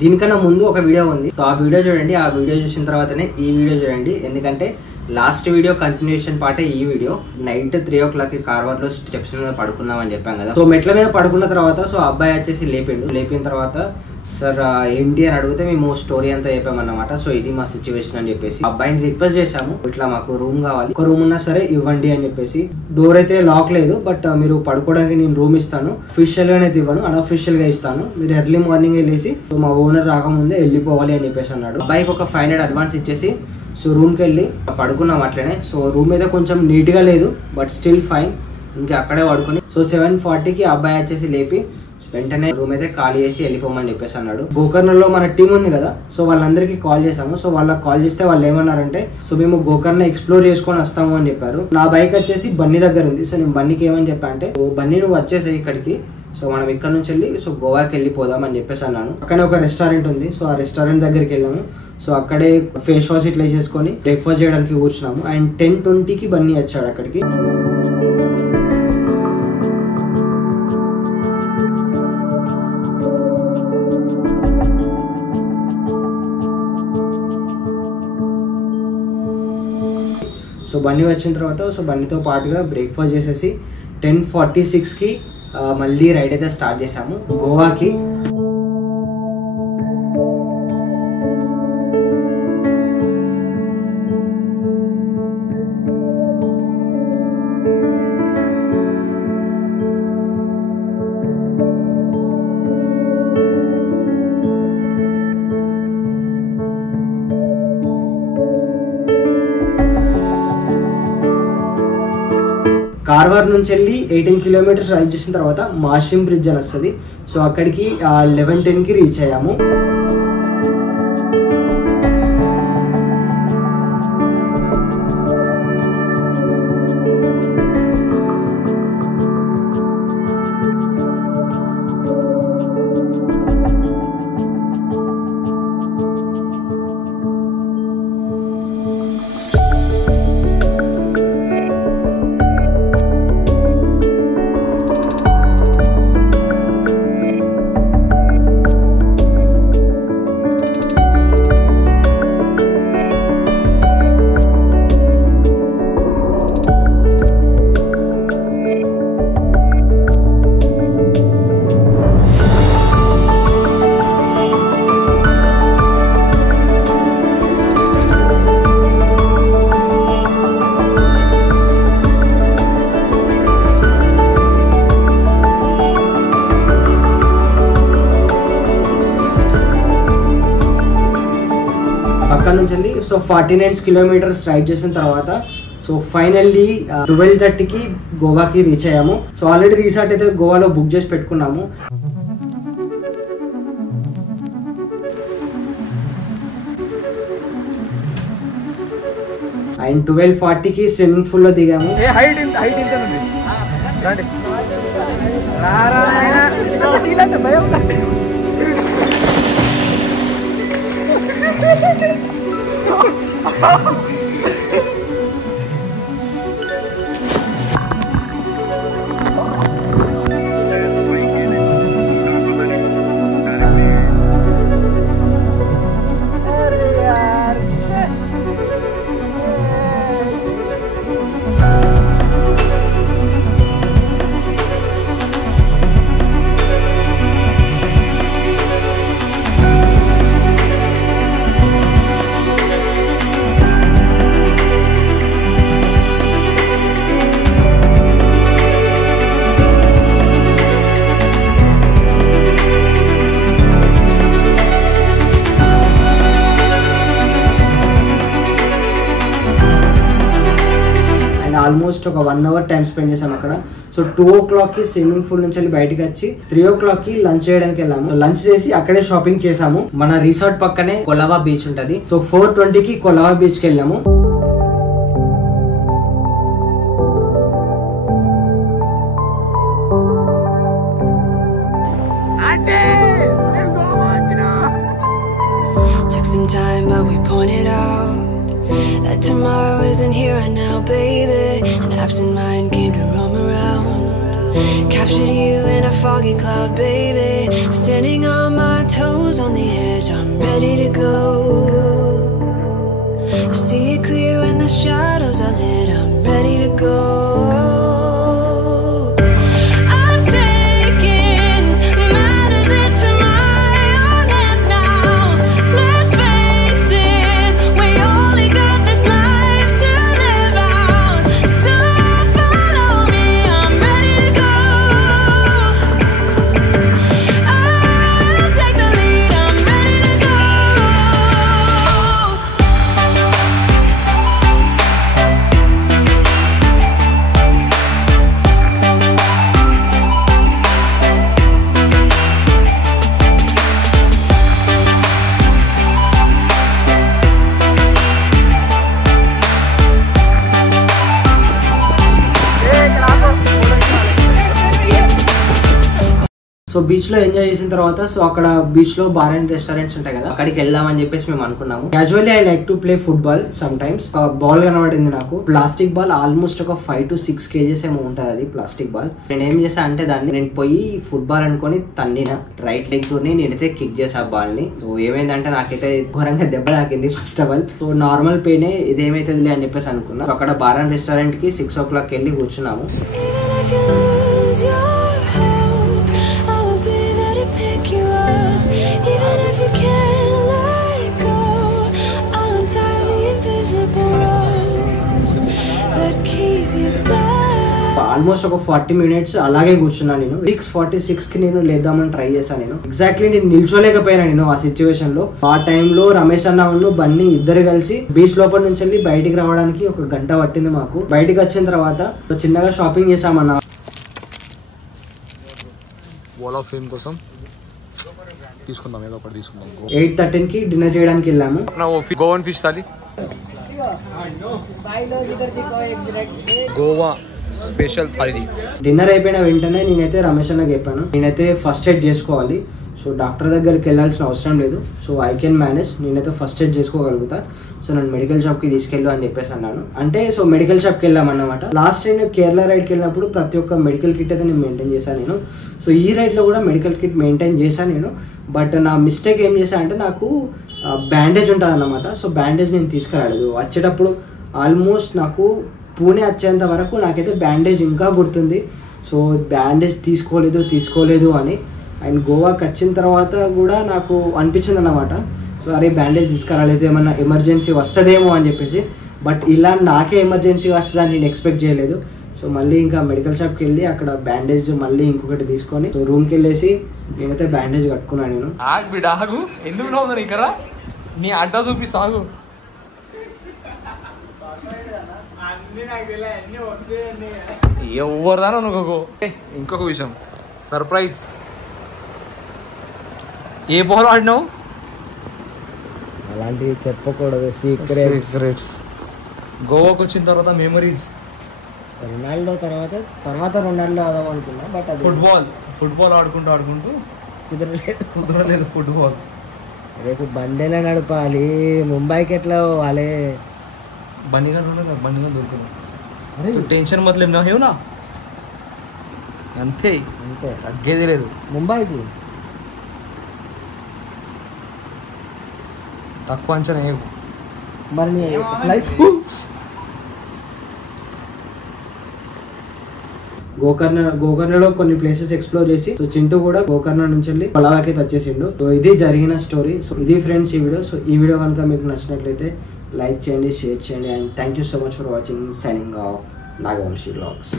దీనికన్నా ముందు ఒక వీడియో ఉంది, సో ఆ వీడియో చూడండి. ఆ వీడియో చూసిన తర్వాతనే ఈ వీడియో చూడండి. ఎందుకంటే లాస్ట్ వీడియో కంటిన్యూషన్ పార్టే ఈ వీడియో. నైట్ 3 o'clock కార్వార్ లో స్టెప్స్ మీద పడుకున్నామని చెప్పాం కదా. సో మెట్ల మీద పడుకున్న తర్వాత సో అబ్బాయి వచ్చేసి లేపిన తర్వాత సార్ ఏంటి అని అడిగితే మేము స్టోరీ అంతా చెప్పామన్నమాట. సో ఇది మా సిచ్యువేషన్ అని చెప్పేసి అబ్బాయిని రిక్వెస్ట్ చేశాము, ఇట్లా మాకు రూమ్ కావాలి, ఒక రూమ్ ఉన్నా సరే ఇవ్వండి అని చెప్పేసి. డోర్ అయితే లాక్ లేదు, బట్ మీరు పడుకోవడానికి నేను రూమ్ ఇస్తాను, అఫీషియల్ గా అయితే ఇవ్వను, అన్అఫీషియల్ గా ఇస్తాను, మీరు ఎర్లీ మార్నింగ్ వెళ్ళేసి సో మా ఓనర్ రాకముందే వెళ్ళిపోవాలి అని చెప్పేసి అన్నాడు. అబ్బాయికి ఒక 500 అడ్వాన్స్ ఇచ్చేసి సో రూమ్కి వెళ్ళి పడుకున్నాం అట్లనే. సో రూమ్ అయితే కొంచెం నీట్గా లేదు, బట్ స్టిల్ ఫైన్. ఇంకా అక్కడే పడుకుని సో 7:40కి అబ్బాయి వచ్చేసి లేపి వెంటనే రూమ్ అయితే ఖాళీ చేసి వెళ్ళిపోమని చెప్పేసి అన్నాడు. గోకర్ణలో మన టీం ఉంది కదా, సో వాళ్ళందరికీ కాల్ చేసాము. సో వాళ్ళకి కాల్ చేస్తే వాళ్ళు ఏమన్నారంటే సో మేము గోకర్ణ ఎక్స్ప్లోర్ చేసుకొని వస్తాము అని చెప్పారు. నా బైక్ వచ్చేసి బన్నీ దగ్గర ఉంది. సో నేను బన్నీకి ఏమని చెప్పా అంటే బన్నీ నువ్వు వచ్చేసాయి ఇక్కడికి, సో మనం ఇక్కడ నుంచి వెళ్ళి సో గోవాకి వెళ్ళిపోదాం అని చెప్పేసి అన్నాను. అక్కడే ఒక రెస్టారెంట్ ఉంది, సో ఆ రెస్టారెంట్ దగ్గరికి వెళ్ళాము. సో అక్కడే ఫేస్ వాష్ ఇట్లా చేసుకొని బ్రేక్ఫాస్ట్ చేయడానికి కూర్చున్నాము. అండ్ 10:20కి బన్నీ వచ్చాడు అక్కడికి. సో బన్నీ వచ్చిన తర్వాత సో బన్నీతో పాటుగా బ్రేక్ఫాస్ట్ చేసేసి 10:46కి మళ్ళీ రైడ్ అయితే స్టార్ట్ చేసాము గోవాకి. కార్వార్ నుంచి వెళ్ళి 18 kilometers రైడ్ చేసిన తర్వాత మాషిమ్ బ్రిడ్జ్ అని వస్తుంది. సో అక్కడికి 11:10కి రీచ్ అయ్యాము. అక్కడ నుంచి వెళ్ళి సో 49 kilometers రైడ్ చేసిన తర్వాత సో ఫైనల్లీ 12:30కి గోవాకి రీచ్ అయ్యాము. సో ఆల్రెడీ రిసార్ట్ అయితే గోవాలో బుక్ చేసి పెట్టుకున్నాము. అండ్ 12:40కి స్విమ్మింగ్ పూల్ లో దిగాము. ఆల్మోస్ట్ ఒక 1 hour టైం స్పెండ్ చేసాం అక్కడ. సో 2 o'clockకి స్విమ్మింగ్ పూల్ నుంచి వెళ్ళి బయటకు వచ్చి 3 o'clockకి లంచ్ చేయడానికి వెళ్ళాము. లంచ్ చేసి అక్కడే షాపింగ్ చేసాము. మన రిసార్ట్ పక్కనే కొలావా బీచ్ ఉంటది. సో 4:20కి కొలావా బీచ్ కి వెళ్ళాము. Took some time but we pointed out that tomorrow isn't here right now, baby. An absent mind came to roam around, captured you in a foggy cloud, baby. Standing on my toes on the edge. 'cause I'm ready to go. See it clear when the shadows are lit. I'm ready to go. I'm taking matters into my own hands now. Let's face it, we only got this life to live out. So follow me, I'm ready to go. I'll take the lead, I'm ready to go. So beach లో enjoy చేసిన తర్వాత so అక్కడ beach లో bar and restaurants ఉంటాయి కదా, అక్కడికి వెళ్దామని చెప్పేసి మేము అనుకున్నాము. Casually I like to play football some times. Ball కనబడింది నాకు, ప్లాస్టిక్ బాల్, ఆల్మోస్ట్ ఒక 5 to 6 kgs ఏమో ఉంటుంది అది ప్లాస్టిక్ బాల్. నేను ఏం చేసా అంటే దాన్ని నేను పోయి ఫుట్బాల్ అనుకొని తన్నిన, రైట్ లెగ్ తోని నేనైతే కిక్ చేసా బాల్ ని. సో ఏమైందంటే నాకైతే ఘోరంగా దెబ్బ తాకింది first of all. So normal పెయినే, ఇదేమైతుంది అని చెప్పేసి అనుకున్నా. సో అక్కడ బార్ అండ్ రెస్టారెంట్ కి 6 o'clock వెళ్ళి కూర్చున్నాము. Pick you up, even if you can't let go. I'll untie the invisible ropes that keep you down. Almost ఒక 40 minutes అలాగే కూర్చున్నా నేను. 6:46 కి నేను లేద్దామని ట్రై చేశాను. నేను ఎగ్జాక్ట్లీ నేను నిల్చోలేకపోయినా నేను ఆ సిచ్యువేషన్ లో. ఆ టైంలో రమేష్ అన్న ఉన్న బన్నీ ఇద్దరు కలిసి బీచ్ లోపల నుంచి వెళ్ళి బయటికి రావడానికి 1 గంట పట్టింది మాకు. బయటికి వచ్చిన తర్వాత చిన్నగా షాపింగ్ చేసామన్న. వాల్ ఆఫ్ ఫేమ్ కోసం తీసుకుందాం, ఏదో ఒకటి తీసుకుందాం. 8:13 కి డిన్నర్ చేయడానికి వెళ్ళాము. Goan fish thali, Goa special thali. Dinner అయిపోయిన వెంటనే నేనైతే రమేష్ అన్నకి చెప్పాను, నేనైతే ఫస్ట్ ఎయిడ్ చేసుకోవాలి. సో డాక్టర్ దగ్గరికి వెళ్ళాల్సిన అవసరం లేదు, సో ఐ కెన్ మేనేజ్, నేనైతే ఫస్ట్ ఎయిడ్ చేసుకోగలుగుతా. సో నన్ను మెడికల్ షాప్కి తీసుకెళ్ళు అని చెప్పేసి అన్నాను. అంటే సో మెడికల్ షాప్కి వెళ్ళామన్నమాట. లాస్ట్ టైం కేరళ రైడ్కి వెళ్ళినప్పుడు ప్రతి ఒక్క మెడికల్ కిట్ అయితే నేను మెయింటైన్ చేశాను నేను. సో ఈ రైడ్లో కూడా మెడికల్ కిట్ మెయింటైన్ చేశాను నేను. బట్ నా మిస్టేక్ ఏం చేశా అంటే నాకు బ్యాండేజ్ ఉంటుంది అన్నమాట. సో బ్యాండేజ్ నేను తీసుకురాలేదు. వచ్చేటప్పుడు ఆల్మోస్ట్ నాకు పూణే వచ్చేంత వరకు నాకైతే బ్యాండేజ్ ఇంకా గుర్తుంది. సో బ్యాండేజ్ తీసుకోలేదు అని. అండ్ గోవాకి వచ్చిన తర్వాత కూడా నాకు అనిపించింది అన్నమాట, సో అరే బ్యాండేజ్ తీసుకురాలేదు, ఏమన్నా ఎమర్జెన్సీ వస్తుందేమో అని చెప్పేసి. బట్ ఇలా నాకే ఎమర్జెన్సీ వస్తుందని నేను ఎక్స్పెక్ట్ చేయలేదు. సో మళ్ళీ ఇంకా మెడికల్ షాప్కి వెళ్ళి అక్కడ బ్యాండేజ్ మళ్ళీ ఇంకొకటి తీసుకొని సో రూమ్కి వెళ్ళేసి నేనైతే బ్యాండేజ్ కట్టుకున్నాను. నేను ఆగు ఎందుకు ఇక్కడ నీ అడ్డా చూపిస్తాగు. ఎవరిదానో నువ్వు. ఇంకొక విషయం, సర్ప్రైజ్. ఏ బాల్ ఆడినావు? అలాంటివి చెప్పకూడదు, సీక్రెట్స్. గోవాకి వచ్చిన తర్వాత మెమరీస్. రొనాల్డో తర్వాత రొనాల్డో ఆదాం అనుకున్నా, బట్ అది ఫుట్బాల్ ఆడుకుంటూ కుదరలేదు ఫుట్బాల్. రేపు బండిలో నడపాలి, ముంబైకి ఎట్లా పోవాలి? బండిగా దొరుకుతుంది. టెన్షన్ మొదలేం నా హేవునా, అంతే తగ్గేది లేదు. ముంబైకి తక్కువ అంచనా మరి ఫ్లైట్. గోకర్ణలో కొన్ని ప్లేసెస్ ఎక్స్ప్లోర్ చేసి సో చింటూ కూడా గోకర్ణ నుంచి వెళ్ళి పలావాకి వచ్చేసిండు. సో ఇది జరిగిన స్టోరీ. సో ఇది ఫ్రెండ్స్ ఈ వీడియో. సో ఈ వీడియో కనుక మీకు నచ్చినట్లయితే లైక్ చేయండి, షేర్ చేయండి. And thank you so much for watching. Signing off Nagavamshi vlogs.